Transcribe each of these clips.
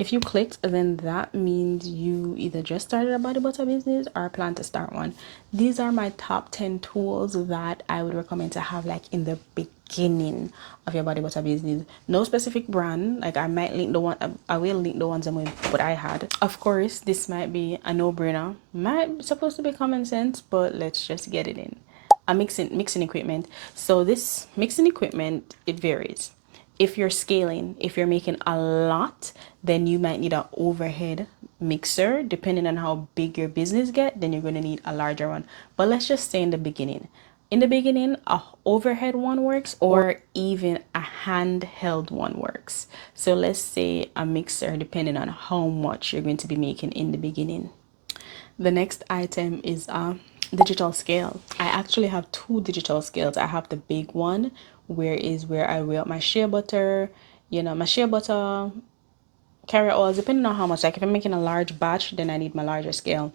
If you clicked, then that means you either just started a body butter business or plan to start one. These are my top 10 tools that I would recommend to have like in the beginning of your body butter business. No specific brand, like I might link the one, I will link the ones what I had. Of course, this might be a no-brainer, might be supposed to be common sense, but let's just get it in. A mixing equipment. So this mixing equipment, it varies. If you're scaling, if you're making a lot, then you might need an overhead mixer. Depending on how big your business get, then you're going to need a larger one. But let's just say in the beginning. In the beginning, a overhead one works, or even a handheld one works. So let's say a mixer, depending on how much you're going to be making in the beginning. The next item is a digital scale. I actually have two digital scales. I have the big one, where I weigh up my shea butter, my shea butter, carrot oils, depending on how much. Like if I'm making a large batch, then I need my larger scale.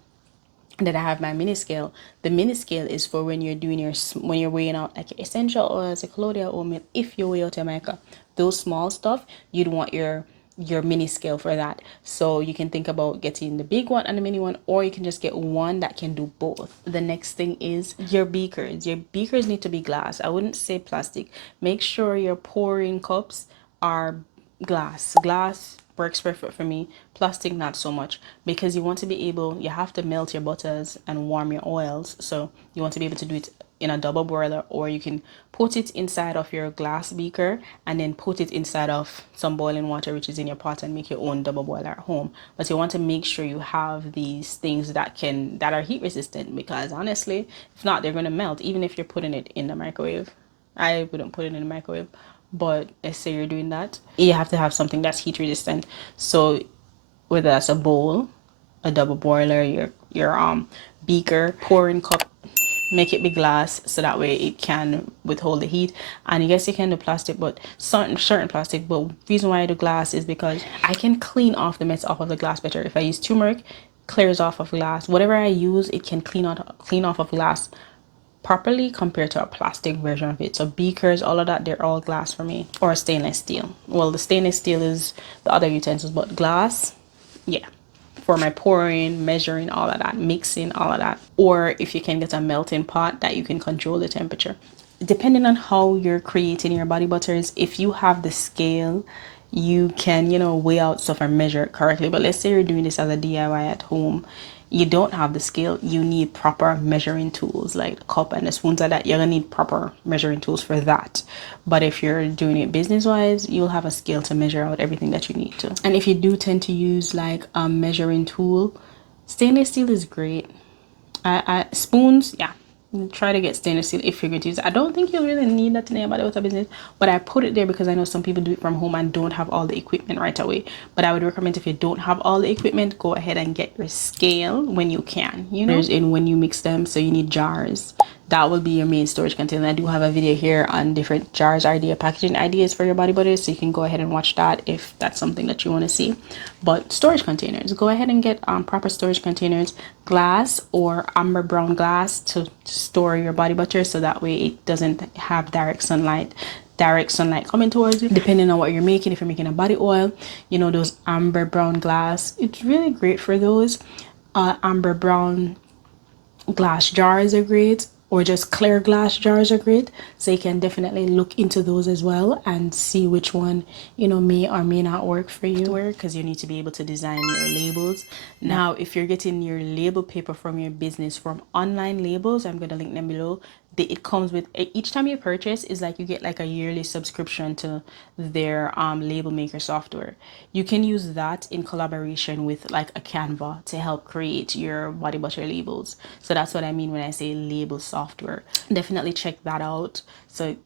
And then I have my mini scale. The mini scale is for when you're doing when you're weighing out like your essential oils, your colloidal oil, if you weigh out your mica, those small stuff, you'd want your mini scale for that. So you can think about getting the big one and the mini one, or you can just get one that can do both. The next thing is your beakers. Your beakers need to be glass. I wouldn't say plastic. Make sure your pouring cups are glass works perfect for me. Plastic not so much, because you have to melt your butters and warm your oils, so you want to be able to do it in a double boiler, or you can put it inside of your glass beaker and then put it inside of some boiling water which is in your pot and make your own double boiler at home. But you want to make sure you have these things that are heat resistant, because honestly, if not, they're going to melt even if you're putting it in the microwave. I wouldn't put it in the microwave, but let's say you're doing that, you have to have something that's heat resistant. So whether that's a bowl, a double boiler, your beaker, pouring cup, make it be glass so that way it can withhold the heat. And yes, you can do plastic, but certain plastic. But reason why I do glass is because I can clean off the mess off of the glass better. If I use turmeric, clears off of glass. Whatever I use, it can clean off of glass properly compared to a plastic version of it. So beakers, all of that, they're all glass for me, or stainless steel. Well, the stainless steel is the other utensils, but glass, yeah, for my pouring, measuring, all of that, mixing, all of that. Or if you can get a melting pot that you can control the temperature. Depending on how you're creating your body butters, if you have the scale, you can, weigh out stuff and measure it correctly. But let's say you're doing this as a DIY at home, you don't have the scale, you need proper measuring tools like the cup and the spoons like that. You're gonna need proper measuring tools for that. But if you're doing it business wise, you'll have a scale to measure out everything that you need to. And if you do tend to use like a measuring tool, stainless steel is great. Spoons, yeah, try to get stainless steel if you're going to use it. I don't think you'll really need that in anybody with a business, but I put it there because I know some people do it from home and don't have all the equipment right away. But I would recommend, if you don't have all the equipment, go ahead and get your scale when you can. There's in when you mix them, so you need jars. That will be your main storage container. I do have a video here on different jars packaging ideas for your body butters, so you can go ahead and watch that if that's something that you want to see. But storage containers, go ahead and get proper storage containers, glass or amber brown glass, to store your body butter, so that way it doesn't have direct sunlight coming towards you. Depending on what you're making, if you're making a body oil, those amber brown glass, it's really great for those. Amber brown glass jars are great, or just clear glass jars are great. So you can definitely look into those as well and see which one may or may not work for you, because you need to be able to design your labels. Now if you're getting your label paper from your business from online labels, I'm going to link them below. It comes with, each time you purchase, is like you get like a yearly subscription to their label maker software. You can use that in collaboration with like a Canva to help create your body butter labels. So that's what I mean when I say label software. Definitely check that out. So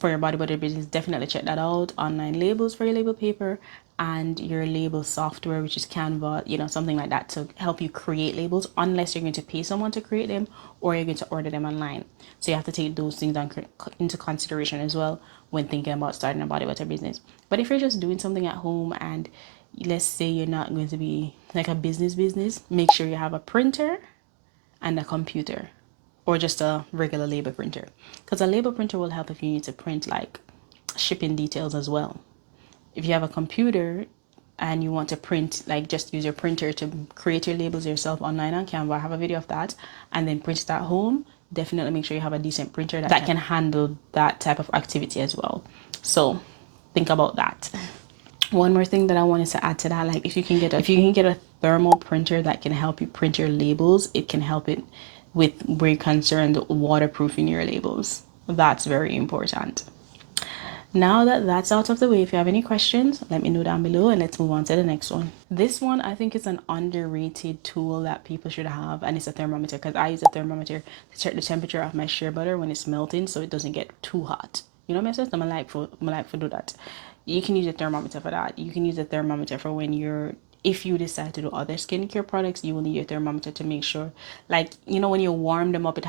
for your body butter business, definitely check that out. Online labels for your label paper, and your label software, which is Canva, something like that, to help you create labels, unless you're going to pay someone to create them or you're going to order them online. So you have to take those things into consideration as well when thinking about starting a body butter business. But if you're just doing something at home, and let's say you're not going to be like a business, make sure you have a printer and a computer, or just a regular label printer, because a label printer will help if you need to print like shipping details as well. If you have a computer, and you want to print, like just use your printer to create your labels yourself online on Canva, I have a video of that, and then print it at home, definitely make sure you have a decent printer that can handle that type of activity as well. So think about that. One more thing that I wanted to add to that, like if you can get a thermal printer that can help you print your labels, it can help it with where you're concerned waterproofing your labels. That's very important. Now that that's out of the way, if you have any questions, let me know down below and let's move on to the next one. This one, I think, is an underrated tool that people should have, and it's a thermometer, because I use a thermometer to check the temperature of my shea butter when it's melting so it doesn't get too hot. You know what I'm saying? I'm like for do that. You can use a thermometer for that. You can use a thermometer for when you're, if you decide to do other skincare products, you will need your thermometer to make sure, like, you know, when you warm them up, it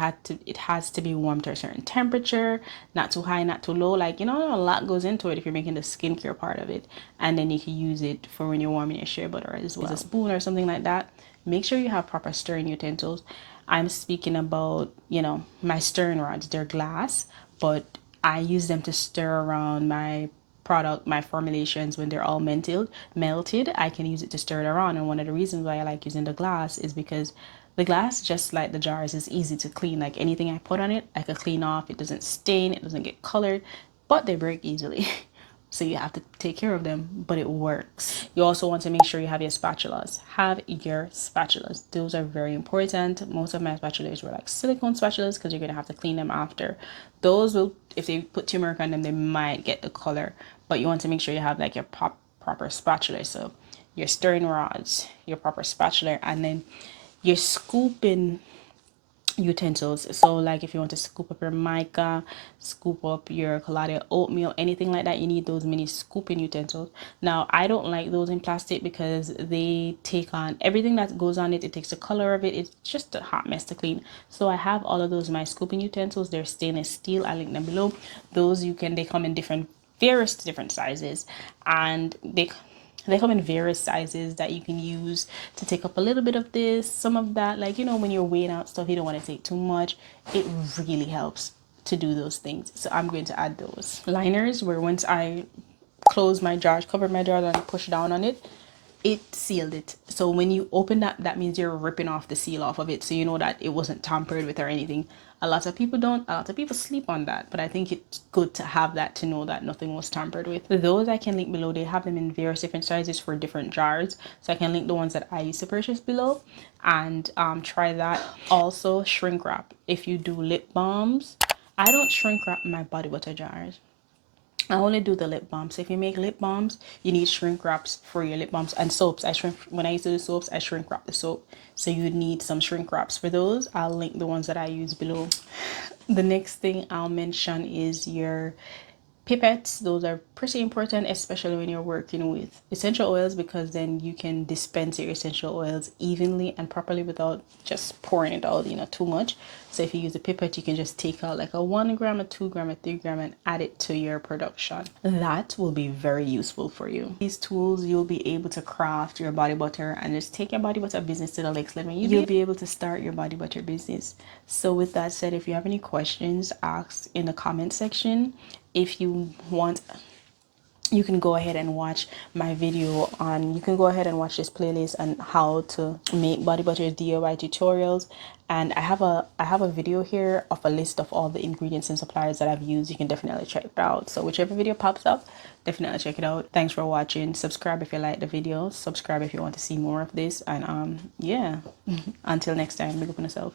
has to be warm to a certain temperature, not too high, not too low. Like, you know, a lot goes into it if you're making the skincare part of it. And then you can use it for when you're warming your shea butter as well. Use a spoon or something like that. Make sure you have proper stirring utensils. I'm speaking about, you know, my stirring rods. They're glass, but I use them to stir around my product, my formulations, when they're all melted. I can use it to stir it around. And one of the reasons why I like using the glass is because the glass, just like the jars, is easy to clean. Like anything I put on it, I could clean off. It doesn't stain, it doesn't get colored, but they break easily. So you have to take care of them, but it works. You also want to make sure you have your spatulas. Have your spatulas. Those are very important. Most of my spatulas were like silicone spatulas because you're going to have to clean them after. Those will, if they put turmeric on them, they might get the color, but you want to make sure you have like your proper spatula. So your stirring rods, your proper spatula, and then your scooping utensils. So like if you want to scoop up your mica, scoop up your collada oatmeal, anything like that, you need those mini scooping utensils. Now I don't like those in plastic because they take on everything that goes on it. It takes the color of it. It's just a hot mess to clean. So I have all of those my scooping utensils. They're stainless steel. I link them below. Those they come in various different sizes, and they come in various sizes that you can use to take up a little bit of this, some of that. Like, you know, when you're weighing out stuff, you don't want to take too much. It really helps to do those things. So I'm going to add those liners where once I close my jars, cover my jars, and push down on it, it sealed it. So when you open that, that means you're ripping off the seal off of it, so you know that it wasn't tampered with or anything. A lot of people don't, a lot of people sleep on that, but I think it's good to have that, to know that nothing was tampered with. Those I can link below. They have them in various different sizes for different jars, so I can link the ones that I used to purchase below, and try that. Also, shrink wrap. If you do lip balms, I don't shrink wrap my body butter jars. I only do the lip balms. So if you make lip balms, you need shrink wraps for your lip balms. And soaps, when I used to do soaps, I shrink wrap the soap. So you need some shrink wraps for those. I'll link the ones that I use below. The next thing I'll mention is your pipettes. Those are pretty important, especially when you're working with essential oils, because then you can dispense your essential oils evenly and properly without just pouring it out, you know, too much. So if you use a pipette, you can just take out like a 1 gram, a 2 gram, a 3 gram and add it to your production. That will be very useful for you. These tools, you'll be able to craft your body butter and just take your body butter business to the next level. You'll be able to start your body butter business. So with that said, if you have any questions, ask in the comment section. If you want, you can go ahead and watch my video on, you can go ahead and watch this playlist on how to make body butter DIY tutorials. And I have a video here of a list of all the ingredients and suppliers that I've used. You can definitely check it out. So whichever video pops up, definitely check it out. Thanks for watching. Subscribe if you like the video. Subscribe if you want to see more of this. And yeah, until next time, big up on yourself.